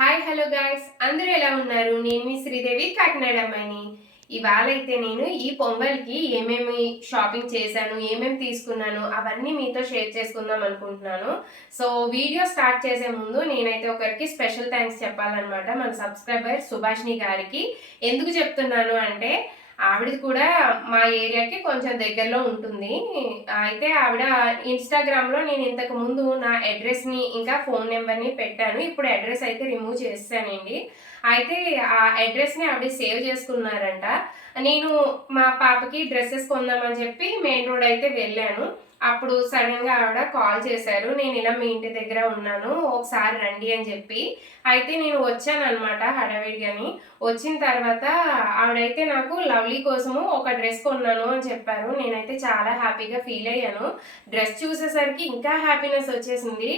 Hi hello guys, అందరూ ఎలా ఉన్నారు? నేను మీ శ్రీదేవి, కాకినాడ అమ్మాయిని. ఇవాళ అయితే నేను ఈ పొంగల్కి ఏమేమి షాపింగ్ చేశాను, ఏమేమి తీసుకున్నాను అవన్నీ మీతో షేర్ చేసుకుందాం అనుకుంటున్నాను. సో వీడియో స్టార్ట్ చేసే ముందు నేనైతే ఒకరికి స్పెషల్ థ్యాంక్స్ చెప్పాలన్నమాట. మన సబ్స్క్రైబర్ సుభాష్ని గారికి. ఎందుకు చెప్తున్నాను అంటే ఆవిడది కూడా మా ఏరియాకి కొంచెం దగ్గరలో ఉంటుంది. అయితే ఆవిడ ఇన్స్టాగ్రామ్లో నేను ఇంతకు ముందు నా అడ్రస్ని ఇంకా ఫోన్ నెంబర్ని పెట్టాను. ఇప్పుడు అడ్రస్ అయితే రిమూవ్ చేస్తానండి. అయితే ఆ అడ్రస్ని ఆవిడ సేవ్ చేసుకున్నారంట. నేను మా పాపకి డ్రెస్సెస్ కొందామని చెప్పి మెయిన్ రోడ్ అయితే వెళ్ళాను. అప్పుడు సడన్గా ఆవిడ కాల్ చేశారు, నేను ఇలా మీ ఇంటి దగ్గర ఉన్నాను, ఒకసారి రండి అని చెప్పి. అయితే నేను వచ్చాను అనమాట హడావిడిగాని. వచ్చిన తర్వాత ఆవిడైతే నాకు లవ్లీ కోసము ఒక డ్రెస్ కొన్నాను అని చెప్పారు. నేనైతే చాలా హ్యాపీగా ఫీల్ అయ్యాను. డ్రెస్ చూసేసరికి ఇంకా హ్యాపీనెస్ వచ్చేసింది.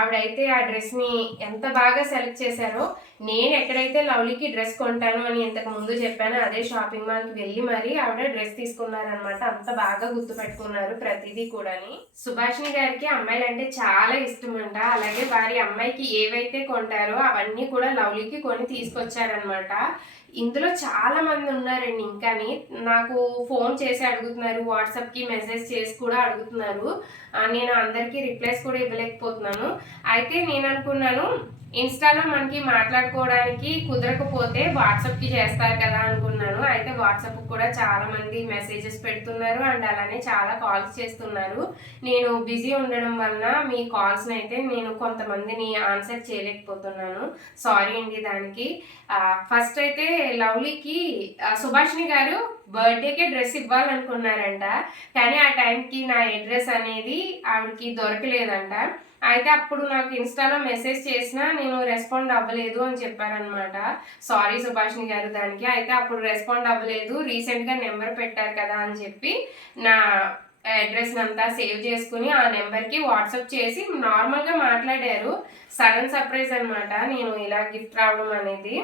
ఆవిడైతే ఆ డ్రెస్ని ఎంత బాగా సెలెక్ట్ చేశారో. నేను ఎక్కడైతే లవ్లీకి డ్రెస్ కొంటాను అని ఇంతకు ముందు చెప్పాను అదే షాపింగ్ మాల్కి వెళ్ళి మరి ఆవిడ డ్రెస్ తీసుకున్నారనమాట. అంత బాగా గుర్తుపెట్టుకున్నారు ప్రతిదీ కూడాని. సుభాషిణి గారికి అమ్మాయిలు అంటే చాలా ఇష్టం అంట. అలాగే వారి అమ్మాయికి ఏవైతే కొంటారో అవన్నీ కూడా లవ్లీకి కొని తీసుకొచ్చారనమాట. ఇందులో చాలా మంది ఉన్నారండి. ఇంకాని నాకు ఫోన్ చేసి అడుగుతున్నారు, వాట్సాప్కి మెసేజ్ చేసి కూడా అడుగుతున్నారు. నేను అందరికీ రిప్లైస్ కూడా ఇవ్వలేకపోతున్నాను. అయితే నేను అనుకున్నాను ఇన్స్టాలో మనకి మాట్లాడుకోవడానికి కుదరకపోతే వాట్సాప్కి చేస్తారు కదా అనుకున్నాను. అయితే వాట్సాప్ కూడా చాలా మంది మెసేజెస్ పెడుతున్నారు అండ్ అలానే చాలా కాల్స్ చేస్తున్నారు. నేను బిజీ ఉండడం వలన మీ కాల్స్ని అయితే నేను కొంతమందిని ఆన్సర్ చేయలేకపోతున్నాను. సారీ అండి దానికి. ఫస్ట్ అయితే లవ్లీకి సుభాషిణి గారు బర్త్డేకే డ్రెస్ ఇవ్వాలనుకున్నారంట. కానీ ఆ టైంకి నా అడ్రస్ అనేది ఆవిడకి దొరకలేదంట. అయితే అప్పుడు నాకు ఇన్స్టాలో మెసేజ్ చేసినా నేను రెస్పాండ్ అవ్వలేదు అని చెప్పారనమాట. సారీ సుభాషిణి గారు దానికి. అయితే అప్పుడు రెస్పాండ్ అవ్వలేదు, రీసెంట్గా నెంబర్ పెట్టారు కదా అని చెప్పి నా అడ్రస్ అంతా సేవ్ చేసుకుని ఆ నెంబర్కి వాట్సాప్ చేసి నార్మల్గా మాట్లాడారు. సడన్ సర్ప్రైజ్ అనమాట నేను ఇలా గిఫ్ట్ రావడం అనేది.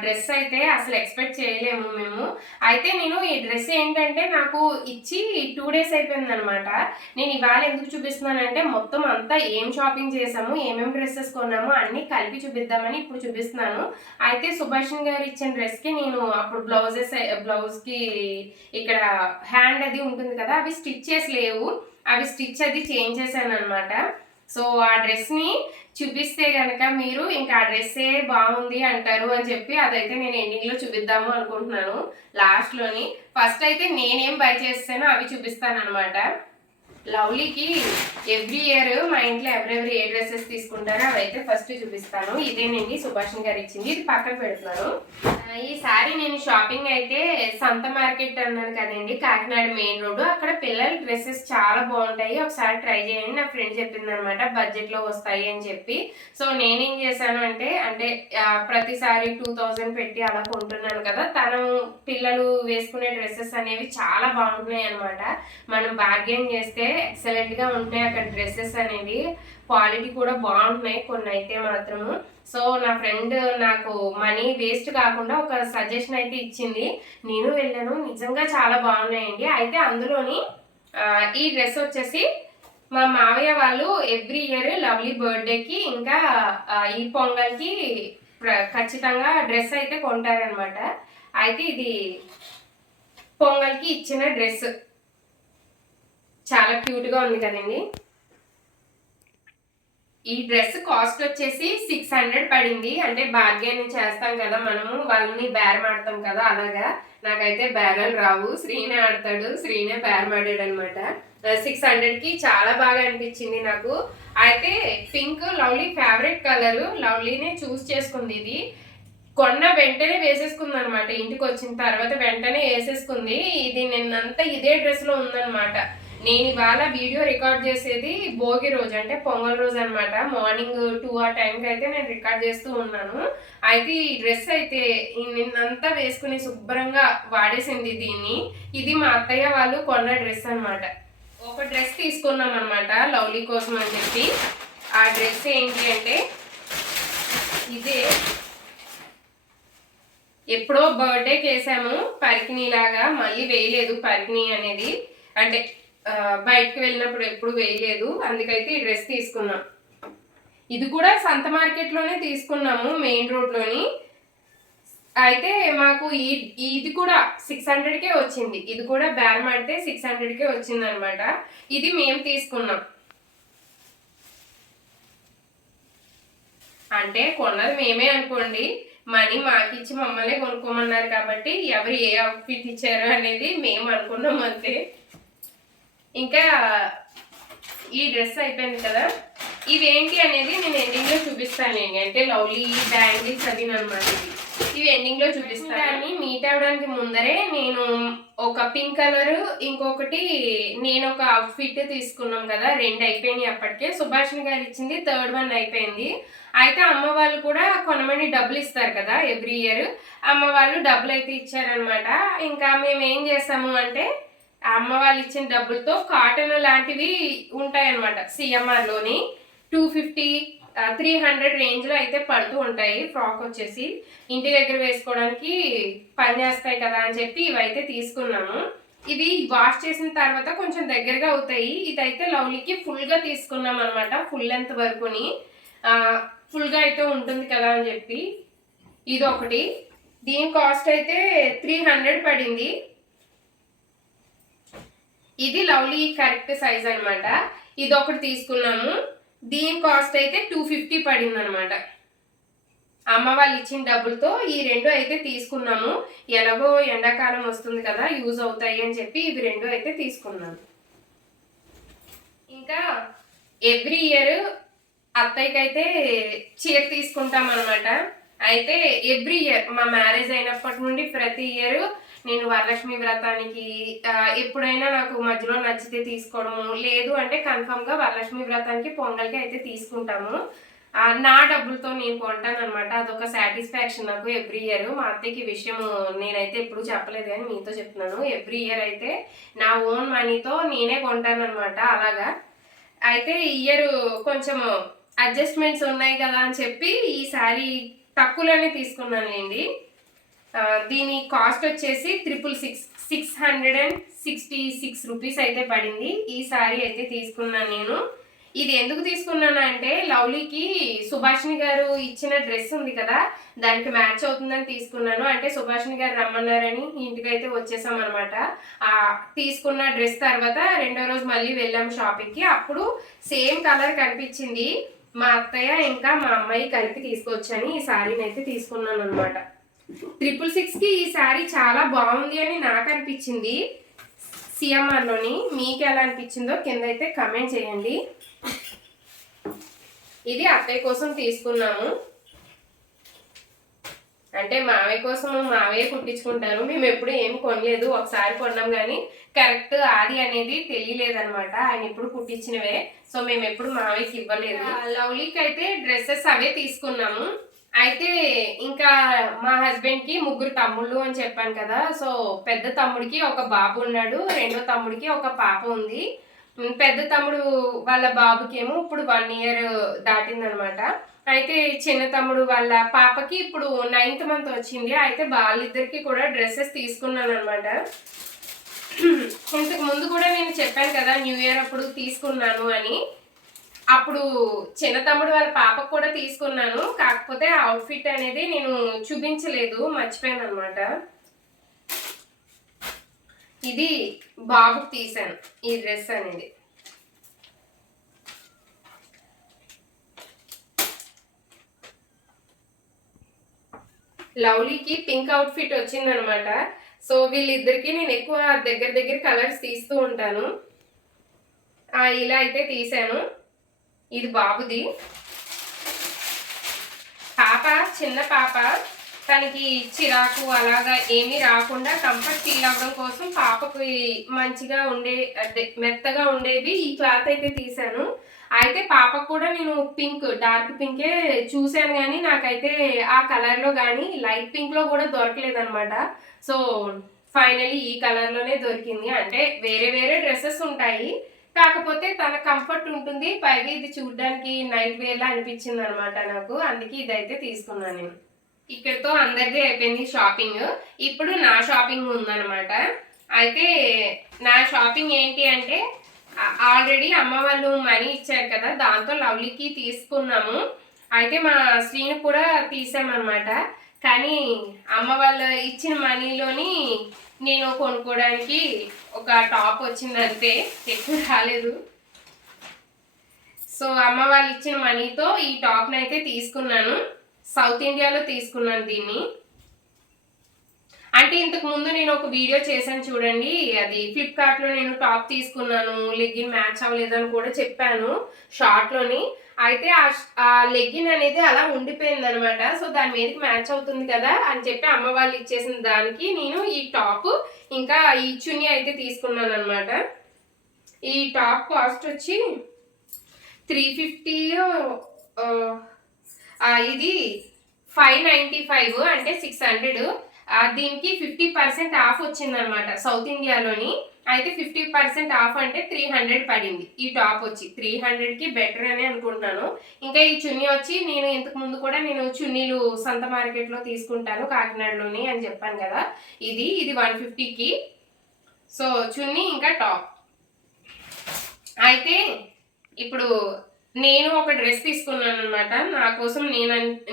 డ్రెస్ అయితే అసలు ఎక్స్పెక్ట్ చేయలేము మేము. అయితే నేను ఈ డ్రెస్ ఏంటంటే నాకు ఇచ్చి 2 days అయిపోయింది అనమాట. నేను ఇవాళ ఎందుకు చూపిస్తున్నానంటే మొత్తం అంతా ఏం షాపింగ్ చేసాము, ఏమేమి డ్రెస్సెస్ కొన్నాము అన్నీ కలిపి చూపిద్దామని ఇప్పుడు చూపిస్తున్నాను. అయితే సుభాషిణి గారు ఇచ్చిన డ్రెస్కి నేను అప్పుడు బ్లౌజ్కి ఇక్కడ హ్యాండ్ అది ఉంటుంది కదా, అవి స్టిచ్ చేసి లేవు, అవి స్టిచ్ అది చేంజ్ చేశాను అనమాట. సో ఆ డ్రెస్ని చూపిస్తే కనుక మీరు ఇంకా ఆ డ్రెస్సే బాగుంది అంటారు అని చెప్పి అదైతే నేను ఎండింగ్లో చూపిద్దాము అనుకుంటున్నాను. లాస్ట్లోని ఫస్ట్ అయితే నేనేం బై చేస్తానో అవి చూపిస్తాను అనమాట. లవ్లీకి ఎవ్రీ ఇయర్ మా ఇంట్లో ఎవరెవరు ఏ డ్రెస్సెస్ తీసుకుంటారో అవైతే ఫస్ట్ చూపిస్తాను. ఇదేనండి సుభాషిణి గారు ఇచ్చింది, ఇది పక్కన పెడుతున్నాను. ఈసారి నేను షాపింగ్ అయితే సంత మార్కెట్ అన్నాను కదండి, కాకినాడ మెయిన్ రోడ్. అక్కడ పిల్లల డ్రెస్సెస్ చాలా బాగుంటాయి, ఒకసారి ట్రై చేయండి. నా ఫ్రెండ్ చెప్పింది అనమాట బడ్జెట్లో వస్తాయి అని చెప్పి. సో నేనేం చేశాను అంటే ప్రతిసారి 2000 పెట్టి అలా కొంటున్నాను కదా, తను పిల్లలు వేసుకునే డ్రెస్సెస్ అనేవి చాలా బాగుంటున్నాయి అనమాట. మనం బార్గెన్ చేస్తే ఎక్సలెంట్గా ఉంటాయి అక్కడ డ్రెస్సెస్ అనేవి. క్వాలిటీ కూడా బాగుంటున్నాయి కొన్ని అయితే మాత్రము. సో నా ఫ్రెండ్ నాకు మనీ వేస్ట్ కాకుండా ఒక సజెషన్ అయితే ఇచ్చింది, నేను వెళ్ళాను. నిజంగా చాలా బాగున్నాయండి. అయితే అందులోని ఈ డ్రెస్ వచ్చేసి మా మావయ్య వాళ్ళు ఎవ్రీ ఇయర్ లవ్లీ బర్త్డేకి ఇంకా ఈ పొంగల్కి ఖచ్చితంగా డ్రెస్ అయితే కొంటారనమాట. అయితే ఇది పొంగల్కి ఇచ్చిన డ్రెస్ చాలా క్యూట్గా ఉంది కదండి. ఈ డ్రెస్ కాస్ట్ వచ్చేసి 600 పడింది. అంటే బార్గెన్ చేస్తాం కదా మనము, వాళ్ళని బేరం ఆడతాం కదా, అలాగా నాకైతే బేరాలు రావు. శ్రీనే ఆడతాడు, శ్రీనే బేరం ఆడాడు అనమాట. 600కి చాలా బాగా అనిపించింది నాకు. అయితే పింక్ లవ్లీ ఫేవరెట్ కలర్, లవ్లీనే చూస్ చేసుకుంది. ఇది కొన్న వెంటనే వేసేసుకుంది అనమాట. ఇంటికి వచ్చిన తర్వాత వెంటనే వేసేసుకుంది. ఇది నిన్నంతా ఇదే డ్రెస్లో ఉందన్నమాట. నేను ఇవాళ వీడియో రికార్డ్ చేసేది భోగి రోజు, అంటే పొంగల్ రోజు అనమాట. మార్నింగ్ 2 ఆ టైంకి అయితే నేను రికార్డ్ చేస్తూ ఉన్నాను. అయితే ఈ డ్రెస్ అయితే నిన్నంతా వేసుకుని శుభ్రంగా వాడేసింది దీన్ని. ఇది మా అత్తయ్య వాళ్ళు కొన్న డ్రెస్ అనమాట. ఒక డ్రెస్ తీసుకున్నాం అనమాట లవ్లీ కోసం అని చెప్పి. ఆ డ్రెస్ ఏంటి అంటే ఇదే, ఎప్పుడో బర్త్డేకి వేసాము పరికిణీలాగా, మళ్ళీ వేయలేదు పరికిణీ అనేది. అంటే బయటకు వెళ్ళినప్పుడు ఎప్పుడు వేయలేదు, అందుకైతే ఈ డ్రెస్ తీసుకున్నాం. ఇది కూడా సంత మార్కెట్లోనే తీసుకున్నాము, మెయిన్ రోడ్లోని. అయితే మాకు ఇది కూడా 600కే వచ్చింది. ఇది కూడా బేరం ఆడితే 600కే వచ్చింది అనమాట. ఇది మేము తీసుకున్నాం. అంటే కొన్నది మేమే అనుకోండి, మనీ మాకిచ్చి మమ్మల్ని కొనుక్కోమన్నారు కాబట్టి ఎవరు ఏ అవుట్ఫిట్ ఇచ్చారు అనేది మేము అనుకున్నాం అంతే. ఇంకా ఈ డ్రెస్ అయిపోయింది కదా, ఇవేంటి అనేది నేను ఎండింగ్లో చూపిస్తాను. అంటే లవ్లీ బ్యాంగిల్స్ అవి అనమాట. ఇవి ఎండింగ్లో చూపిస్తాను. కానీ మీట్ అవడానికి ముందరే నేను ఒక పింక్ కలర్, ఇంకొకటి నేను ఒక అవుట్ఫిట్ తీసుకున్నాం కదా, 2 అయిపోయినాయి అప్పటికే. సుభాషిణి గారు ఇచ్చింది 3rd వన్ అయిపోయింది. అయితే అమ్మ వాళ్ళు కూడా కొనమని డబ్బులు ఇస్తారు కదా ఎవ్రీ ఇయర్, అమ్మ వాళ్ళు డబ్బులు అయితే ఇచ్చారనమాట. ఇంకా మేము ఏం చేస్తాము అంటే అమ్మ వాళ్ళు ఇచ్చిన డబ్బులతో కాటన్ లాంటివి ఉంటాయన్నమాట. సిఎంఆర్లోని 250, 300 రేంజ్లో అయితే పడుతూ ఉంటాయి. ఫ్రాక్ వచ్చేసి ఇంటి దగ్గర వేసుకోవడానికి పనిచేస్తాయి కదా అని చెప్పి ఇవైతే తీసుకున్నాము. ఇవి వాష్ చేసిన తర్వాత కొంచెం దగ్గరగా అవుతాయి. ఇదైతే లవ్లీకి ఫుల్గా తీసుకున్నాం అనమాట, ఫుల్ లెంత్ వరకుని. ఫుల్గా అయితే ఉంటుంది కదా అని చెప్పి ఇది ఒకటి. దీని కాస్ట్ అయితే 300 పడింది. ఇది లవ్లీ కరెక్ట్ సైజ్ అనమాట. ఇది ఒకటి తీసుకున్నాము. దీని కాస్ట్ అయితే 250 పడింది అనమాట. అమ్మ వాళ్ళు ఇచ్చిన డబ్బులతో ఈ 2 అయితే తీసుకున్నాము. ఎలాగో ఎండాకాలం వస్తుంది కదా, యూజ్ అవుతాయి అని చెప్పి ఇవి 2 అయితే తీసుకున్నాము. ఇంకా ఎవ్రీ ఇయర్ అత్తయ్యకి అయితే చీర తీసుకుంటాం అనమాట. అయితే ఎవ్రీ ఇయర్ మా మ్యారేజ్ అయినప్పటి నుండి ప్రతి ఇయర్ నేను వరలక్ష్మి వ్రతానికి ఎప్పుడైనా నాకు మధ్యలో నచ్చితే తీసుకోవడము, లేదు అంటే కన్ఫర్మ్గా వరలక్ష్మి వ్రతానికి పొంగల్కి అయితే తీసుకుంటాము. నా డబ్బులతో నేను కొంటాను అనమాట. అదొక సాటిస్ఫాక్షన్ నాకు ఎవ్రీ ఇయర్. మా అత్తయ్యకి విషయం నేనైతే ఎప్పుడు చెప్పలేదు కానీ మీతో చెప్తున్నాను. ఎవ్రీ ఇయర్ అయితే నా ఓన్ మనీతో నేనే కొంటాను అనమాట. అలాగా అయితే ఈ ఇయర్ కొంచెం అడ్జస్ట్మెంట్స్ ఉన్నాయి కదా అని చెప్పి ఈ శారీ తక్కువలోనే తీసుకున్నానండి. దీని కాస్ట్ వచ్చేసి 666 రూపీస్ అయితే పడింది. ఈ శారీ అయితే తీసుకున్నాను నేను. ఇది ఎందుకు తీసుకున్నాను అంటే లవ్లీకి సుభాషిణి గారు ఇచ్చిన డ్రెస్ ఉంది కదా, దానికి మ్యాచ్ అవుతుందని తీసుకున్నాను. అంటే సుభాషిణి గారు రమ్మన్నారని ఇంటికి అయితే వచ్చేసాం అనమాట. తీసుకున్న డ్రెస్ తర్వాత 2వ రోజు మళ్ళీ వెళ్ళాము షాపింగ్కి. అప్పుడు సేమ్ కలర్ కనిపించింది. మా అత్తయ్య ఇంకా మా అమ్మాయి కలిపి తీసుకొచ్చని ఈ శారీని అయితే తీసుకున్నాను అనమాట. 666కి ఈ శారీ చాలా బాగుంది అని నాకు అనిపించింది సిఎంఆర్లోని. మీకు ఎలా అనిపించిందో కింద అయితే కమెంట్ చేయండి. ఇది అత్తయ్య కోసం తీసుకున్నాము. అంటే మావయ్య కోసం మావయ్య కుట్టించుకుంటారు, మేము ఎప్పుడు ఏం కొనలేదు. ఒకసారి కొన్నాం కానీ కరెక్ట్ ఆది అనేది తెలియలేదనమాట. ఆయన ఎప్పుడు కుట్టించినవే, సో మేము ఎప్పుడు మావయ్యకి ఇవ్వలేదు. లవ్లీకి అయితే డ్రెస్సెస్ అవే తీసుకున్నాము. అయితే ఇంకా మా హస్బెండ్కి 3 తమ్ముళ్ళు అని చెప్పాను కదా, సో పెద్ద తమ్ముడికి ఒక బాబు ఉన్నాడు, 2వ తమ్ముడికి ఒక పాప ఉంది. పెద్ద తమ్ముడు వాళ్ళ బాబుకేమో ఇప్పుడు 1 ఇయర్ దాటిందనమాట. అయితే చిన్న తమ్ముడు వాళ్ళ పాపకి ఇప్పుడు 9th మంత్ వచ్చింది. అయితే వాళ్ళిద్దరికి కూడా డ్రెస్సెస్ తీసుకున్నాను అనమాట. ఇంతకు ముందు కూడా నేను చెప్పాను కదా న్యూ ఇయర్ అప్పుడు తీసుకున్నాను అని. అప్పుడు చిన్న తమ్ముడు వాళ్ళ పాపకు కూడా తీసుకున్నాను, కాకపోతే ఆ అవుట్ఫిట్ అనేది నేను చూపించలేదు, మర్చిపోయాను అనమాట. ఇది బాబుకి తీసాను ఈ డ్రెస్ అనేది. లవ్లీకి పింక్ అవుట్ఫిట్ వచ్చిందనమాట. సో వీళ్ళిద్దరికి నేను ఎక్కువ దగ్గర కలర్స్ తీస్తూ ఉంటాను. ఇలా అయితే తీసాను. ఇది బాబుది. పాప చిన్న పాప, తనకి చిరాకు అలాగా ఏమీ రాకుండా కంఫర్ట్ ఫీల్ అవ్వడం కోసం పాపకి మంచిగా ఉండే మెత్తగా ఉండేవి ఈ క్లాత్ అయితే తీసాను. అయితే పాపకు కూడా నేను పింక్, డార్క్ పింకే చూశాను కానీ నాకైతే ఆ కలర్లో కానీ లైట్ పింక్లో కూడా దొరకలేదనమాట. సో ఫైనలీ ఈ కలర్లోనే దొరికింది. అంటే వేరే డ్రెస్సెస్ ఉంటాయి, కాకపోతే తన కంఫర్ట్ ఉంటుంది, పైగా ఇది చూడడానికి నైట్ వేర్లా అనిపించింది అనమాట నాకు. అందుకే ఇదైతే తీసుకున్నాను నేను. ఇక్కడితో అందరిది అయిపోయింది షాపింగ్. ఇప్పుడు నా షాపింగ్ ఉందనమాట. అయితే నా షాపింగ్ ఏంటి అంటే ఆల్రెడీ అమ్మ వాళ్ళు మనీ ఇచ్చారు కదా, దాంతో లవ్లీకి తీసుకున్నాము. అయితే మా శ్రీని కూడా తీసామన్నమాట. కానీ అమ్మ వాళ్ళు ఇచ్చిన మనీలోని నేను కొనుక్కోవడానికి ఒక టాప్ వచ్చింది అంతే, ఎక్కువ రాలేదు. సో అమ్మ వాళ్ళు ఇచ్చిన మనీతో ఈ టాప్ని అయితే తీసుకున్నాను. సౌత్ ఇండియాలో తీసుకున్నాను దీన్ని. అంటే ఇంతకు ముందు నేను ఒక వీడియో చేశాను చూడండి, అది ఫ్లిప్కార్ట్లో నేను టాప్ తీసుకున్నాను, లెగ్గిన్ మ్యాచ్ అవ్వలేదని కూడా చెప్పాను షార్ట్లోని. అయితే ఆ లెగ్గిన్ అనేది అలా ఉండిపోయింది అనమాట. సో దాని మీదకి మ్యాచ్ అవుతుంది కదా అని చెప్పి అమ్మ వాళ్ళు ఇచ్చేసిన దానికి నేను ఈ టాప్ ఇంకా ఈ చున్నీ అయితే తీసుకున్నాను అనమాట. ఈ టాప్ కాస్ట్ వచ్చి 350, ఇది 595 అంటే 600. దీనికి 50% ఆఫ్ వచ్చిందనమాట సౌత్ ఇండియాలోని. అయితే 50% ఆఫ్ అంటే 300 పడింది. ఈ టాప్ వచ్చి 300కి బెటర్ అని అనుకుంటున్నాను. ఇంకా ఈ చున్నీ వచ్చి నేను ఇంతకు ముందు కూడా నేను చున్నీలు సంత మార్కెట్లో తీసుకుంటాను కాకినాడలోని అని చెప్పాను కదా, ఇది 150కి. సో చున్నీ ఇంకా టాప్. అయితే ఇప్పుడు నేను ఒక డ్రెస్ తీసుకున్నాను అనమాట. నా కోసం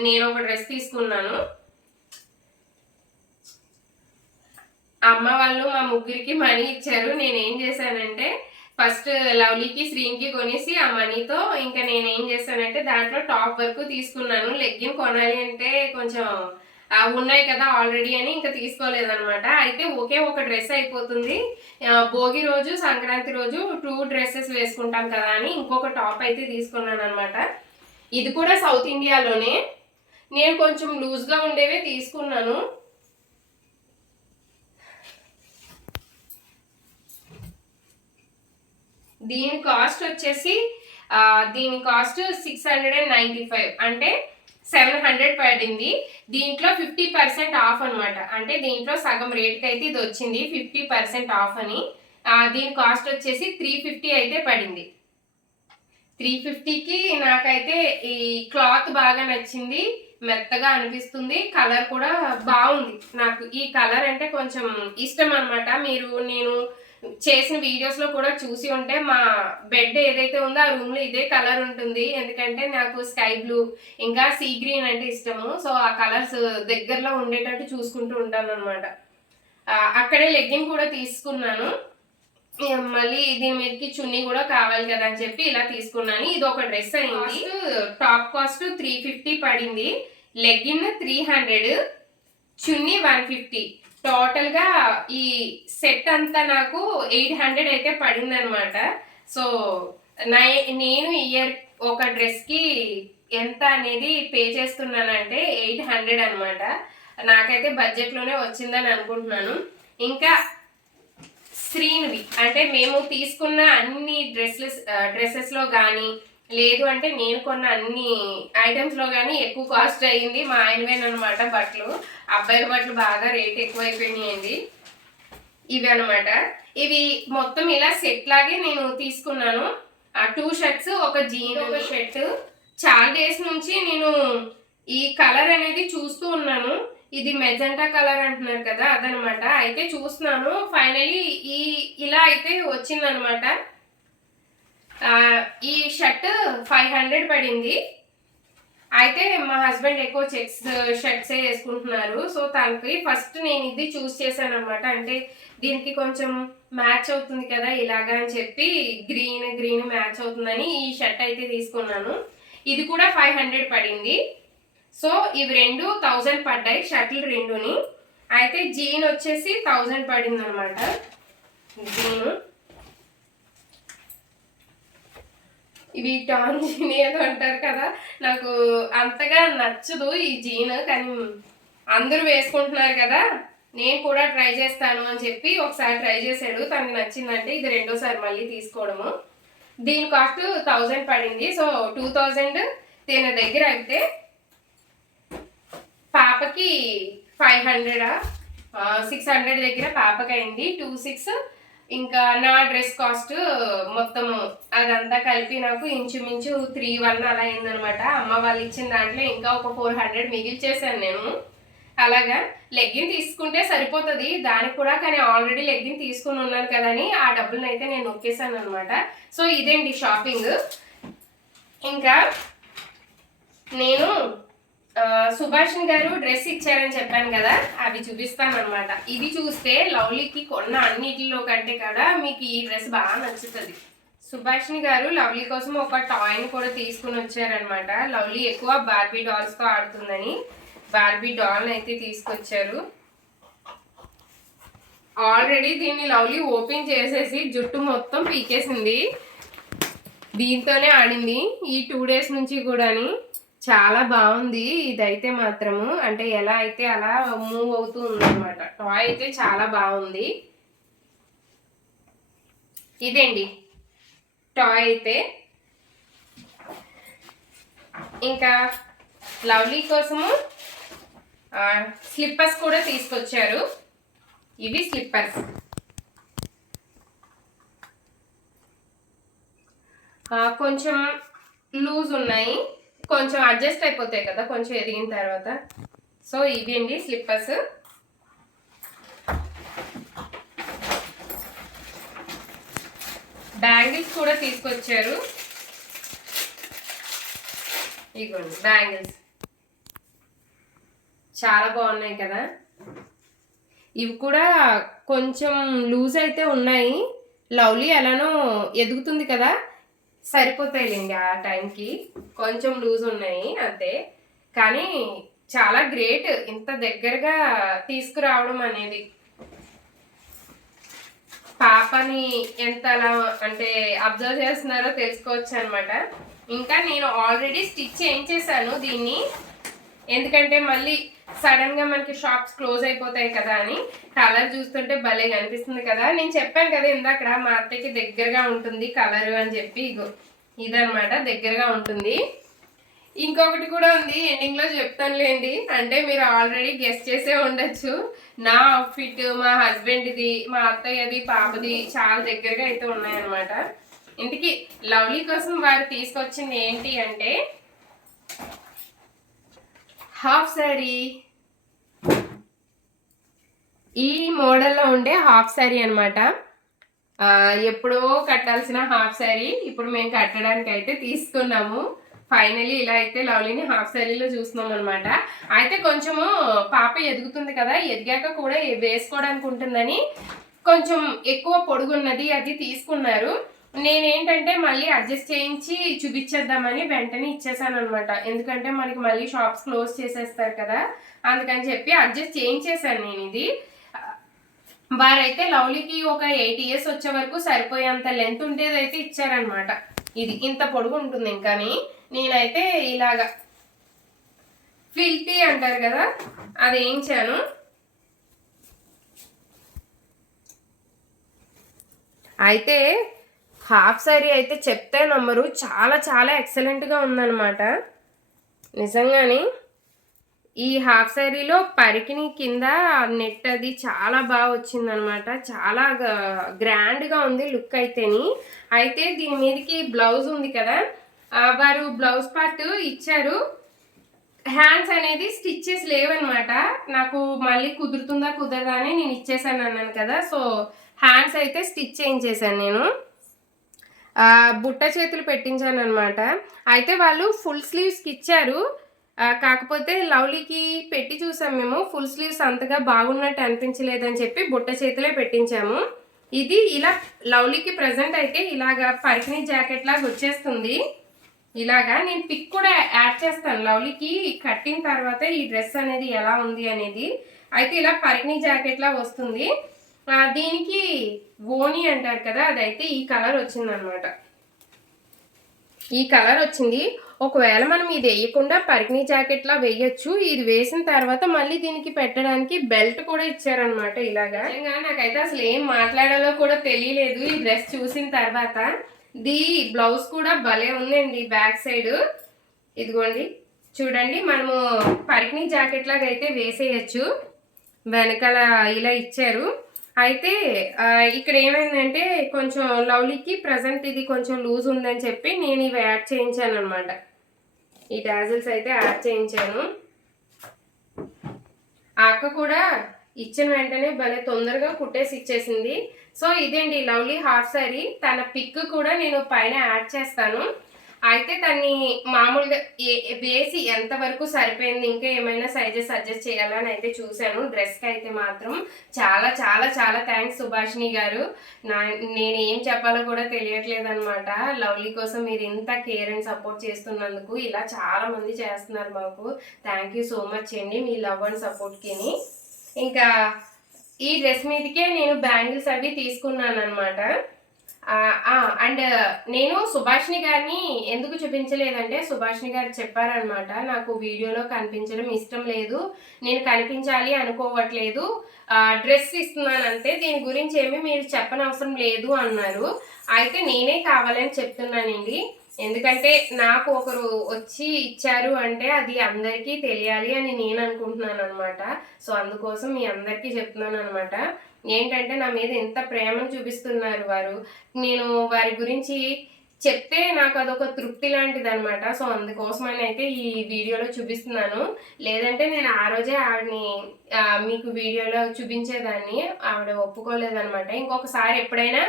నేను ఒక డ్రెస్ తీసుకున్నాను. అమ్మ వాళ్ళు మా ముగ్గురికి మనీ ఇచ్చారు. నేనేం చేశానంటే ఫస్ట్ లవ్లీకి శ్రీకి కొనేసి ఆ మనీతో ఇంకా నేనేం చేశానంటే దాంట్లో టాప్ వరకు తీసుకున్నాను. లెగ్గిన్ కొనాలి అంటే కొంచెం ఉన్నాయి కదా ఆల్రెడీ అని ఇంకా తీసుకోలేదనమాట. అయితే ఒకే ఒక డ్రెస్ అయిపోతుంది, భోగి రోజు సంక్రాంతి రోజు 2 డ్రెస్సెస్ వేసుకుంటాం కదా అని ఇంకొక టాప్ అయితే తీసుకున్నాను అనమాట. ఇది కూడా సౌత్ ఇండియాలోనే. నేను కొంచెం లూజ్గా ఉండేవే తీసుకున్నాను. దీని కాస్ట్ వచ్చేసి దీని కాస్ట్ 695 అంటే 700 పడింది. దీంట్లో 50% ఆఫ్ అనమాట. అంటే దీంట్లో సగం రేట్కి అయితే ఇది వచ్చింది, 50% ఆఫ్ అని. దీని కాస్ట్ వచ్చేసి 350 అయితే పడింది. 350కి నాకైతే ఈ క్లాత్ బాగా నచ్చింది, మెత్తగా అనిపిస్తుంది, కలర్ కూడా బాగుంది. నాకు ఈ కలర్ అంటే కొంచెం ఇష్టం అనమాట. నేను చేసిన వీడియోస్లో కూడా చూసి ఉంటే మా బెడ్ ఏదైతే ఉందో ఆ రూమ్లో ఇదే కలర్ ఉంటుంది. ఎందుకంటే నాకు స్కై బ్లూ ఇంకా సీ గ్రీన్ అంటే ఇష్టము. సో ఆ కలర్స్ దగ్గరలో ఉండేటట్టు చూసుకుంటూ ఉంటాను అనమాట. అక్కడే లెగ్గిన్ కూడా తీసుకున్నాను. మళ్ళీ దీని మీదకి చున్నీ కూడా కావాలి కదా అని చెప్పి ఇలా తీసుకున్నాను. ఇది ఒక డ్రెస్ అయింది. టాప్ కాస్ట్ 350 పడింది, లెగ్గిన్ 300, చున్నీ 150. టోటల్గా ఈ సెట్ అంతా నాకు 800 అయితే పడింది అనమాట. సో నేను ఇయర్ ఒక డ్రెస్కి ఎంత అనేది పే చేస్తున్నానంటే 800 అనమాట. నాకైతే బడ్జెట్లోనే వచ్చిందని అనుకుంటున్నాను. ఇంకా శ్రీనివి అంటే మేము తీసుకున్న అన్ని డ్రెస్సెస్లో కానీ లేదు అంటే నేను కొన్న అన్ని ఐటమ్స్లో కానీ ఎక్కువ కాస్ట్ అయ్యింది మా ఆయనవేనమాట. బట్టలు, అబ్బాయిల బట్టలు బాగా రేట్ ఎక్కువైపోయినాయండి. ఇవి అనమాట. ఇవి మొత్తం ఇలా సెట్ లాగే నేను తీసుకున్నాను. 2 షర్ట్స్, ఒక జీన్, ఒక షర్ట్. చాలా డేస్ నుంచి నేను ఈ కలర్ అనేది చూస్తూ ఉన్నాను. ఇది మెజెంటా కలర్ అంటున్నారు కదా, అదనమాట. అయితే చూస్తున్నాను, ఫైనలీ ఇలా అయితే వచ్చిందనమాట. ఈ షర్ట్ 500 పడింది. అయితే మా హస్బెండ్ ఎక్కువ చెక్స్ షర్ట్సే వేసుకుంటున్నారు. సో తనకి ఫస్ట్ నేను ఇది చూస్ చేశాను అనమాట. అంటే దీనికి కొంచెం మ్యాచ్ అవుతుంది కదా ఇలాగా అని చెప్పి గ్రీన్ మ్యాచ్ అవుతుందని ఈ షర్ట్ అయితే తీసుకున్నాను. ఇది కూడా 500 పడింది. సో ఇవి 1000 పడ్డాయి షర్ట్లు రెండుని. అయితే జీన్ వచ్చేసి 1000 పడింది అనమాట. జీను ఇవి టాన్ జీన్ ఏదో అంటారు కదా, నాకు అంతగా నచ్చదు ఈ జీన్. కానీ అందరూ వేసుకుంటున్నారు కదా, నేను కూడా ట్రై చేస్తాను అని చెప్పి ఒకసారి ట్రై చేశాడు, తనకి నచ్చిందంటే ఇది రెండోసారి మళ్ళీ తీసుకోవడము. దీని కాస్ట్ 1000 పడింది. సో 2000 దీని దగ్గర అయితే పాపకి 500, 600 దగ్గర పాపకి అయింది. 26 ఇంకా నా డ్రెస్ కాస్ట్ మొత్తం అదంతా కలిపి నాకు ఇంచుమించు 3,1 అలా అయిందనమాట. అమ్మ వాళ్ళు ఇచ్చిన దాంట్లో ఇంకా ఒక 400 మిగిల్చేసాను నేను. అలాగా లెగ్గిన్ తీసుకుంటే సరిపోతుంది దానికి కూడా, కానీ ఆల్రెడీ లెగ్గిన్ తీసుకుని ఉన్నాను కదా అని ఆ డబ్బులను అయితే నేను నొక్కేసాను అనమాట. సో ఇదేంటి షాపింగ్. ఇంకా నేను సుభాషిణి గారు డ్రెస్ ఇచ్చారని చెప్పాను కదా, అవి చూపిస్తాను అనమాట. ఇది చూస్తే లవ్లీకి కొన్న అన్నిటిలో కంటే కూడా మీకు ఈ డ్రెస్ బాగా నచ్చుతుంది. సుభాషిణి గారు లవ్లీ కోసం ఒక టాయ్ని కూడా తీసుకుని వచ్చారనమాట. లవ్లీ ఎక్కువ బార్బీ డాల్స్తో ఆడుతుందని బార్బీ డాల్ అయితే తీసుకొచ్చారు. ఆల్రెడీ దీన్ని లవ్లీ ఓపెన్ చేసేసి జుట్టు మొత్తం పీకేసింది. దీంతోనే ఆడింది ఈ 2 days నుంచి కూడాని. చాలా బాగుంది ఇదైతే మాత్రము, అంటే ఎలా అయితే అలా మూవ్ అవుతూ ఉందన్నమాట. టాయ్ అయితే చాలా బాగుంది. ఇదేంటి టాయ్ అయితే. ఇంకా లవ్లీ కోసము స్లిప్పర్స్ కూడా తీసుకొచ్చారు. ఇవి స్లిప్పర్స్. కొంచెం లూజ్ ఉన్నాయి, కొంచెం అడ్జస్ట్ అయిపోతాయి కదా కొంచెం ఎదిగిన తర్వాత. సో ఇవి అండి స్లిప్పర్స్. బ్యాంగిల్స్ కూడా తీసుకొచ్చారు. ఇదిగోండి బ్యాంగిల్స్ చాలా బాగున్నాయి కదా. ఇవి కూడా కొంచెం లూజ్ అయితే ఉన్నాయి. లవ్లీ ఎలానో ఎదుగుతుంది కదా, సరిపోతాయిలేండి ఆ టైంకి. కొంచెం లూజ్ ఉన్నాయి అంతే, కానీ చాలా గ్రేట్ ఇంత దగ్గరగా తీసుకురావడం అనేది. పాపని ఎంత అలా అంటే అబ్జర్వ్ చేస్తున్నారో తెలుసుకోవచ్చు అనమాట. ఇంకా నేను ఆల్రెడీ స్టిచ్ చేయించేసాను దీన్ని, ఎందుకంటే మళ్ళీ సడన్ గా మనకి షాప్స్ క్లోజ్ అయిపోతాయి కదా అని. కలర్ చూస్తుంటే భలే కనిపిస్తుంది కదా. నేను చెప్పాను కదా ఇందాక మా అత్తకి దగ్గరగా ఉంటుంది కలర్ అని చెప్పి. ఇగో ఇదనమాట దగ్గరగా ఉంటుంది. ఇంకొకటి కూడా ఉంది, ఎండింగ్ లో చెప్తానులేండి. అంటే మీరు ఆల్రెడీ గెస్ట్ చేసే ఉండొచ్చు. నా అవుట్ఫిట్, మా హస్బెండ్ది, మా అత్తయ్యది, పాపది చాలా దగ్గరగా అయితే ఉన్నాయన్నమాట. ఇంటికి లవ్లీ కోసం వారు తీసుకొచ్చింది ఏంటి అంటే హాఫ్ శారీ. ఈ మోడల్లో ఉండే హాఫ్ శారీ అనమాట. ఎప్పుడో కట్టాల్సిన హాఫ్ శారీ ఇప్పుడు మేము కట్టడానికి అయితే తీసుకున్నాము. ఫైనలీ ఇలా అయితే లవ్లీని హాఫ్ శారీలో చూస్తున్నాం అనమాట. అయితే కొంచెము పాప ఎదుగుతుంది కదా, ఎదిగాక కూడా వేసుకోవడానికి ఉంటుందని కొంచెం ఎక్కువ పొడుగున్నది అది తీసుకున్నారు. నేనేంటంటే మళ్ళీ అడ్జస్ట్ చేయించి చూపించేద్దామని వెంటనే ఇచ్చేసాను అనమాట. ఎందుకంటే మనకి మళ్ళీ షాప్స్ క్లోజ్ చేసేస్తారు కదా, అందుకని చెప్పి అడ్జస్ట్ చేయించేసాను నేను ఇది. వారైతే లవ్లీకి ఒక 8 years వచ్చే వరకు సరిపోయేంత లెంత్ ఉండేదైతే ఇచ్చారనమాట. ఇది ఇంత పొడుగు ఉంటుంది. ఇంకాని నేనైతే ఇలాగా ఫిల్టీ అంటారు కదా అది వేయించాను. అయితే హాఫ్ శారీ అయితే చెప్తే నమ్మరు, చాలా చాలా ఎక్సలెంట్గా ఉందన్నమాట నిజంగానే. ఈ హాఫ్ శారీలో పరికిని కింద నెట్ అది చాలా బాగా వచ్చిందనమాట. చాలా గ్రాండ్గా ఉంది లుక్ అయితేని. అయితే దీని మీదకి బ్లౌజ్ ఉంది కదా, వారు బ్లౌజ్ పార్ట్ ఇచ్చారు. హ్యాండ్స్ అనేది స్టిచ్చెస్ లేవన్నమాట. నాకు మళ్ళీ కుదురుతుందా కుదరదా అని నేను ఇచ్చేసాను అన్నాను కదా. సో హ్యాండ్స్ అయితే స్టిచ్ చేయించేసాను నేను. బుట్ట చేతులు పెట్టించాను అనమాట. అయితే వాళ్ళు ఫుల్ స్లీవ్స్కి ఇచ్చారు. కాకపోతే లవ్లీకి పెట్టి చూసాం మేము, ఫుల్ స్లీవ్స్ అంతగా బాగున్నట్టు అనిపించలేదని చెప్పి బుట్ట చేతులే పెట్టించాము. ఇది ఇలా లవ్లీకి ప్రజెంట్ అయితే ఇలాగా పరికిణి జాకెట్ లాగా వచ్చేస్తుంది. ఇలాగా నేను పిక్ కూడా యాడ్ చేస్తాను లవ్లీకి కట్టిన తర్వాత ఈ డ్రెస్ అనేది ఎలా ఉంది అనేది. అయితే ఇలా పరికిణి జాకెట్ లాగా వస్తుంది. దీనికి ఓని అంటారు కదా, అదైతే ఈ కలర్ వచ్చిందనమాట. ఈ కలర్ వచ్చింది. ఒకవేళ మనం ఇది వేయకుండా పరికిణి జాకెట్లా వేయచ్చు. ఇది వేసిన తర్వాత మళ్ళీ దీనికి పెట్టడానికి బెల్ట్ కూడా ఇచ్చారనమాట. ఇలాగా నాకైతే అసలు ఏం మాట్లాడాలో కూడా తెలియలేదు ఈ డ్రెస్ చూసిన తర్వాత. ది బ్లౌజ్ కూడా భలే ఉందండి బ్యాక్ సైడ్. ఇదిగోండి చూడండి, మనము పరికిణి జాకెట్ లాగా అయితే వేసేయచ్చు. వెనకాల ఇలా ఇచ్చారు. అయితే ఇక్కడ ఏమైందంటే కొంచెం లవ్లీకి ప్రజెంట్ ఇది కొంచెం లూజ్ ఉందని చెప్పి నేను ఇవి యాడ్ చేయించాను అనమాట. ఈ టాజిల్స్ అయితే యాడ్ చేయించాను. ఆ అక్క కూడా ఇచ్చిన వెంటనే భలే తొందరగా కుట్టేసి ఇచ్చేసింది. సో ఇదేండి లవ్లీ హాఫ్ సారీ. తన పిక్ కూడా నేను పైన యాడ్ చేస్తాను. అయితే తన్ని మామూలుగా వేసి ఎంతవరకు సరిపోయింది, ఇంకా ఏమైనా సైజెస్ అడ్జస్ట్ చేయాలని అయితే చూశాను. డ్రెస్కి అయితే మాత్రం చాలా చాలా చాలా థ్యాంక్స్ సుభాషిణి గారు. నేను ఏం చెప్పాలో కూడా తెలియట్లేదు అనమాట. లవ్లీ కోసం మీరు ఇంత కేర్ అండ్ సపోర్ట్ చేస్తున్నందుకు. ఇలా చాలా మంది చేస్తున్నారు మాకు. థ్యాంక్ యూ సో మచ్ అండి మీ లవ్ అండ్ సపోర్ట్కి. ఇంకా ఈ డ్రెస్ మీదకే నేను బ్యాంగిల్స్ అవి తీసుకున్నాను అనమాట. అండ్ నేను సుభాషిణి గారిని ఎందుకు చూపించలేదంటే సుభాషిణి గారు చెప్పారనమాట, నాకు వీడియోలో కనిపించడం ఇష్టం లేదు, నేను కనిపించాలి అనుకోవట్లేదు, డ్రెస్ ఇస్తున్నాను అంతే, దీని గురించి ఏమీ మీరు చెప్పనవసరం లేదు అన్నారు. అయితే నేనే కావాలని చెప్తున్నానండి. ఎందుకంటే నాకు ఒకరు వచ్చి ఇచ్చారు అంటే అది అందరికీ తెలియాలి అని నేను అనుకుంటున్నాను అనమాట. సో అందుకోసం మీ అందరికీ చెప్తున్నాను అనమాట. ఏంటంటే నా మీద ఎంత ప్రేమను చూపిస్తున్నారు వారు. నేను వారి గురించి చెప్తే నాకు అదొక తృప్తి లాంటిది అనమాట. సో అందుకోసమని అయితే ఈ వీడియోలో చూపిస్తున్నాను. లేదంటే నేను ఆ రోజే ఆవిడని మీకు వీడియోలో చూపించేదాన్ని. ఆవిడ ఒప్పుకోలేదనమాట. ఇంకొకసారి ఎప్పుడైనా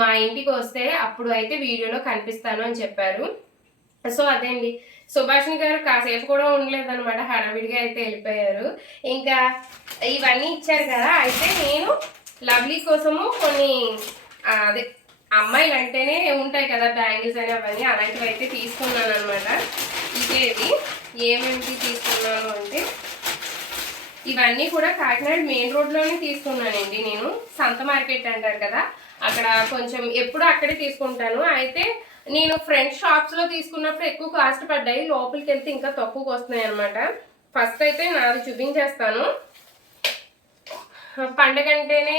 మా ఇంటికి వస్తే అప్పుడు అయితే వీడియోలో కనిపిస్తాను అని చెప్పారు. సో అదేండి, సుభాషిణి గారు కాసేపు కూడా ఉండలేదనమాట, హడావిడిగా అయితే వెళ్ళిపోయారు. ఇంకా ఇవన్నీ ఇచ్చారు కదా, అయితే నేను లవ్లీ కోసము కొన్ని అదే అమ్మాయిలు అంటేనే ఉంటాయి కదా బ్యాంగిల్స్ అని, అవన్నీ అలాంటివి అయితే తీసుకున్నాను అనమాట. ఇదేవి ఏమేమి తీసుకున్నాను అంటే ఇవన్నీ కూడా కాకినాడ మెయిన్ రోడ్లోనే తీసుకున్నానండి. నేను సంత మార్కెట్ అంటారు కదా, అక్కడ కొంచెం ఎప్పుడు అక్కడే తీసుకుంటాను. అయితే నేను ఫ్రెండ్స్ షాప్స్లో తీసుకున్నప్పుడు ఎక్కువ కాస్ట్ పడ్డాయి, లోపలికి వెళ్తే ఇంకా తక్కువకి వస్తున్నాయి అనమాట. ఫస్ట్ అయితే నాది చూపించేస్తాను. పండగ అంటేనే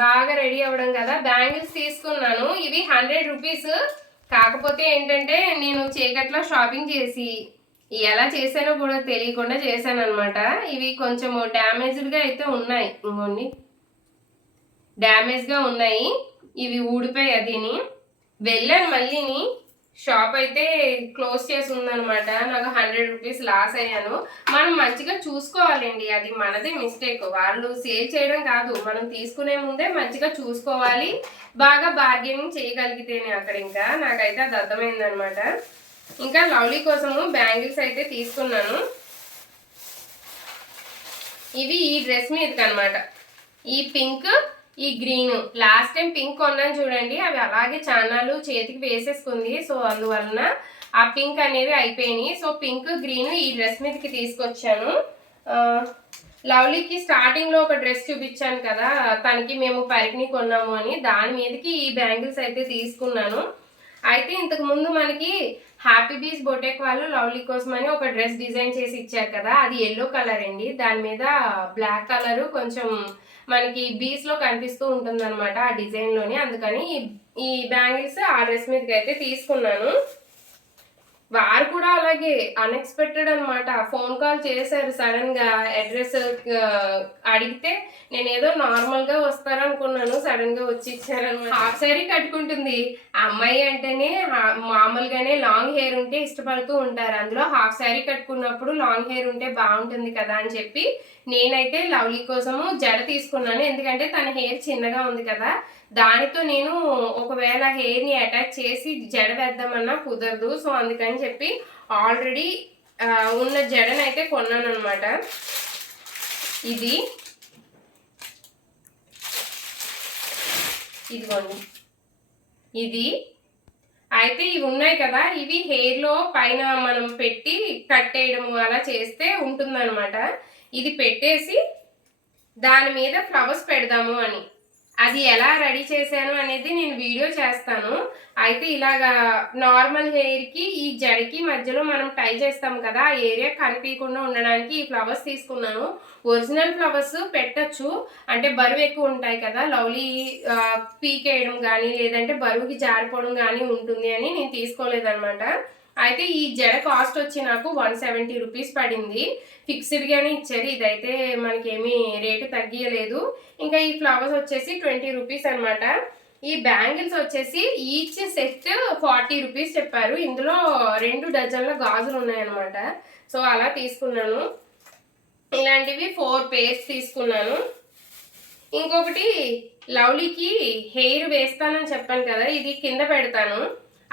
బాగా రెడీ అవ్వడం కదా, బ్యాంగిల్స్ తీసుకున్నాను. ఇవి 100 రూపీస్. కాకపోతే ఏంటంటే నేను చీకట్లో షాపింగ్ చేసి ఎలా చేశానో కూడా తెలియకుండా చేశాను అనమాట. ఇవి కొంచెం డ్యామేజ్డ్గా అయితే ఉన్నాయి, ఇంకోండి డ్యామేజ్గా ఉన్నాయి. ఇవి ఊడిపోయి అదిని వెళ్ళాను మళ్ళీని, షాప్ అయితే క్లోజ్ చేసి ఉందనమాట. నాకు 100 రూపీస్ లాస్ అయ్యాను. మనం మంచిగా చూసుకోవాలండి, అది మనదే మిస్టేక్. వాళ్ళు సేల్ చేయడం కాదు, మనం తీసుకునే ముందే మంచిగా చూసుకోవాలి, బాగా బార్గెనింగ్ చేయగలిగితేనే అక్కడ. ఇంకా నాకైతే అది అర్థమైందనమాట. ఇంకా లవ్లీ కోసము బ్యాంగిల్స్ అయితే తీసుకున్నాను. ఇవి ఈ డ్రెస్ మీదకి అనమాట, ఈ పింక్ ఈ గ్రీన్. లాస్ట్ టైం పింక్ కొన్నాను చూడండి, అవి అలాగే చానాలు చేతికి వేసేసుకుంది. సో అందువలన ఆ పింక్ అనేవి అయిపోయినాయి. సో పింక్ గ్రీన్ ఈ డ్రెస్ మీదకి తీసుకొచ్చాను. లవ్లీకి స్టార్టింగ్లో ఒక డ్రెస్ చూపించాను కదా, తనకి మేము పరికిని కొన్నాము అని, దాని మీదకి ఈ బ్యాంగిల్స్ అయితే తీసుకున్నాను. అయితే ఇంతకుముందు మనకి హ్యాపీ బీస్ బొటెక్ వాళ్ళు లవ్లీ కోసం అని ఒక డ్రెస్ డిజైన్ చేసి ఇచ్చారు కదా, అది ఎల్లో కలర్ అండి. దాని మీద బ్లాక్ కలర్ కొంచెం మనకి బీస్లో కనిపిస్తూ ఉంటుంది అనమాట ఆ డిజైన్లోనే. అందుకని ఈ బ్యాంగిల్స్ ఆ డ్రెస్ మీదకి అయితే తీసుకున్నాను. వారు కూడా అలాగే అన్ఎక్స్పెక్టెడ్ అనమాట, ఫోన్ కాల్ చేశారు సడన్ గా. అడ్రస్ అడిగితే నేను ఏదో నార్మల్ గా వస్తారనుకున్నాను, సడన్ గా వచ్చి ఇచ్చారనమాట. హాఫ్ సారీ కట్టుకుంటుంది అమ్మాయి అంటేనే, మామూలుగానే లాంగ్ హెయిర్ ఉంటే ఇష్టపడుతూ ఉంటారు. అందులో హాఫ్ సారీ కట్టుకున్నప్పుడు లాంగ్ హెయిర్ ఉంటే బాగుంటుంది కదా అని చెప్పి నేనైతే లవ్లీ కోసము జడ తీసుకున్నాను. ఎందుకంటే తన హెయిర్ చిన్నగా ఉంది కదా, దానితో నేను ఒకవేళ హెయిర్ని అటాచ్ చేసి జడ వేద్దామన్నా కుదరదు. సో అందుకని చెప్పి ఆల్రెడీ ఉన్న జడను అయితే కొన్నాను అనమాట. ఇదిగోండి, ఇది అయితే ఇవి ఉన్నాయి కదా, ఇవి హెయిర్లో పైన మనం పెట్టి కట్టేయడము అలా చేస్తే ఉంటుందన్నమాట. ఇది పెట్టేసి దాని మీద ఫ్లవర్స్ పెడదాము అని. అది ఎలా రెడీ చేశాను అనేది నేను వీడియో చేస్తాను. అయితే ఇలాగా నార్మల్ హెయిర్కి ఈ జడకి మధ్యలో మనం టై చేస్తాం కదా, ఆ ఏరియా కనిపించకుండా ఉండడానికి ఈ ఫ్లవర్స్ తీసుకున్నాను. ఒరిజినల్ ఫ్లవర్స్ పెట్టచ్చు, అంటే బరువు ఎక్కువ ఉంటాయి కదా, లవ్లీ పీకేయడం కానీ లేదంటే బరువుకి జారిపోవడం కానీ ఉంటుంది అని నేను తీసుకోలేదన్నమాట. అయితే ఈ జడ కాస్ట్ వచ్చి నాకు 170 రూపీస్ పడింది. ఫిక్స్డ్గానే ఇచ్చారు, ఇదైతే మనకేమీ రేటు తగ్గియలేదు. ఇంకా ఈ ఫ్లవర్స్ వచ్చేసి 20 రూపీస్ అనమాట. ఈ బ్యాంగిల్స్ వచ్చేసి ఈచ్ సెట్ 40 రూపీస్ చెప్పారు. ఇందులో 2 డజన్ల గాజులు ఉన్నాయన్నమాట. సో అలా తీసుకున్నాను. ఇలాంటివి 4 పేర్స్ తీసుకున్నాను. ఇంకొకటి లవ్లీకి హెయిర్ వేస్తానని చెప్పాను కదా, ఇది కింద పెడతాను.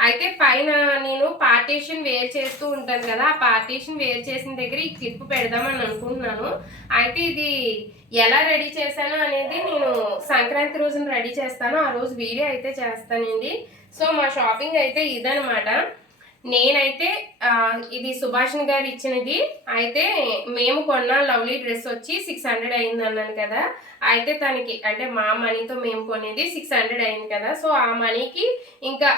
అయితే పైన నేను పార్టీషన్ వేర్ చేస్తూ ఉంటాను కదా, ఆ పార్టీషన్ వేర్ చేసిన దగ్గర ఈ క్లిప్ పెడదామని అనుకుంటున్నాను. అయితే ఇది ఎలా రెడీ చేశాను అనేది నేను సంక్రాంతి రోజున రెడీ చేస్తాను, ఆ రోజు వీడియో అయితే చేస్తానండి. సో మా షాపింగ్ అయితే ఇదనమాట. నేనైతే ఇది సుభాషిణి గారు ఇచ్చినది. అయితే మేము కొన్న లవ్లీ డ్రెస్ వచ్చి 600 అయింది అన్నాను కదా. అయితే తనకి అంటే మా మనీతో మేము కొనేది 600 అయింది కదా. సో ఆ మనీకి ఇంకా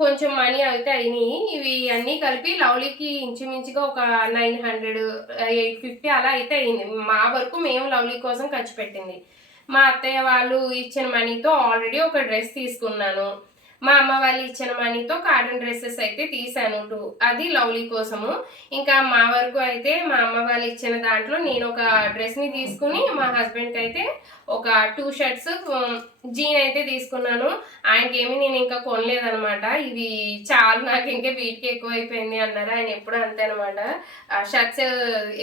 కొంచెం మనీ అయితే అయినాయి. ఇవి అన్నీ కలిపి లవ్లీకి ఇంచుమించుగా ఒక 900, 850 అలా అయితే అయింది. మా వరకు మేము లవ్లీ కోసం ఖర్చు పెట్టింది. మా అత్తయ్య వాళ్ళు ఇచ్చిన మనీతో ఆల్రెడీ ఒక డ్రెస్ తీసుకున్నాను. మా అమ్మ వాళ్ళు ఇచ్చిన మనీతో కాటన్ డ్రెస్సెస్ అయితే తీసాను 2, అది లవ్లీ కోసము. ఇంకా మా వరకు అయితే మా అమ్మ వాళ్ళు ఇచ్చిన దాంట్లో నేను ఒక డ్రెస్ని తీసుకుని మా హస్బెండ్కి అయితే ఒక 2 షర్ట్స్, జీన్ అయితే తీసుకున్నాను. ఆయనకేమి నేను ఇంకా కొనలేదనమాట. ఇవి చాలా నాకు ఇంకా వీటికి ఎక్కువ అయిపోయింది అన్నారు. ఆయన ఎప్పుడు అంతే అనమాట. షర్ట్స్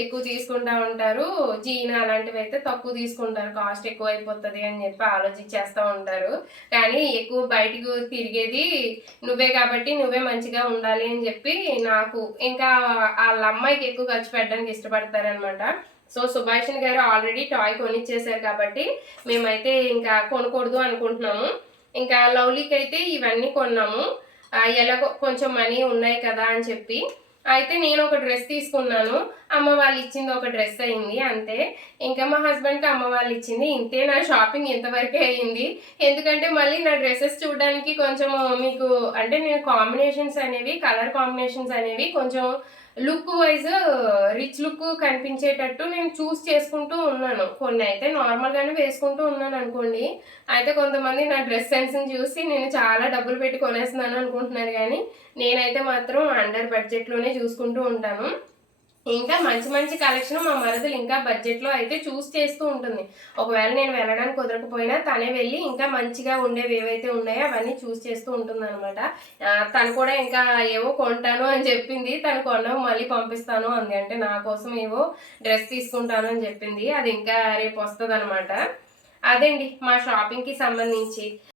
ఎక్కువ తీసుకుంటా ఉంటారు, జీన్ అలాంటివి అయితే తక్కువ తీసుకుంటారు, కాస్ట్ ఎక్కువ అయిపోతుంది అని చెప్పి ఆలోచించేస్తూ ఉంటారు. కానీ ఎక్కువ బయటకు తిరిగేది నువ్వే కాబట్టి నువ్వే మంచిగా ఉండాలి అని చెప్పి నాకు ఇంకా వాళ్ళ అమ్మాయికి ఎక్కువ ఖర్చు పెట్టడానికి ఇష్టపడతారనమాట. సో సుభాషిణి గారు ఆల్రెడీ టాయ్ కొనిచ్చేసారు కాబట్టి మేమైతే ఇంకా కొనకూడదు అనుకుంటున్నాము. ఇంకా లవ్లీకి అయితే ఇవన్నీ కొన్నాము, ఎలాగో కొంచెం మనీ ఉన్నాయి కదా అని చెప్పి. అయితే నేను ఒక డ్రెస్ తీసుకున్నాను, అమ్మ వాళ్ళు ఇచ్చింది ఒక డ్రెస్ అయింది అంతే. ఇంకా మా హస్బెండ్కి అమ్మ వాళ్ళు ఇచ్చింది ఇంతే. నా షాపింగ్ ఇంతవరకే అయింది. ఎందుకంటే మళ్ళీ నా డ్రెస్సెస్ చూడడానికి కొంచెం మీకు అంటే నేను కాంబినేషన్స్ అనేవి, కలర్ కాంబినేషన్స్ అనేవి కొంచెం లుక్ వైజ్ రిచ్ లుక్ కనిపించేటట్టు నేను చూస్ చేసుకుంటూ ఉన్నాను. కొన్ని అయితే నార్మల్గానే వేసుకుంటూ ఉన్నాను అనుకోండి. అయితే కొంతమంది నా డ్రెస్ సెన్స్ని చూసి నేను చాలా డబ్బులు పెట్టి కొనేస్తున్నాను అనుకుంటున్నారు, కానీ నేనైతే మాత్రం అండర్ బడ్జెట్లోనే చూసుకుంటూ ఉంటాను. ఇంకా మంచి మంచి కలెక్షన్ మా మరదలు ఇంకా బడ్జెట్లో అయితే చూస్ చేస్తూ ఉంటుంది. ఒకవేళ నేను వెళ్ళడానికి కుదరకపోయినా తనే వెళ్ళి ఇంకా మంచిగా ఉండేవి ఏవైతే ఉన్నాయో అవన్నీ చూస్ చేస్తూ ఉంటుంది అనమాట. తను కూడా ఇంకా ఏవో కొంటాను అని చెప్పింది, తను కొన్నవి మళ్ళీ పంపిస్తాను అంది. అంటే నా కోసం ఏవో డ్రెస్ తీసుకుంటాను అని చెప్పింది, అది ఇంకా రేపు వస్తుంది అనమాట. అదండి మా షాపింగ్కి సంబంధించి.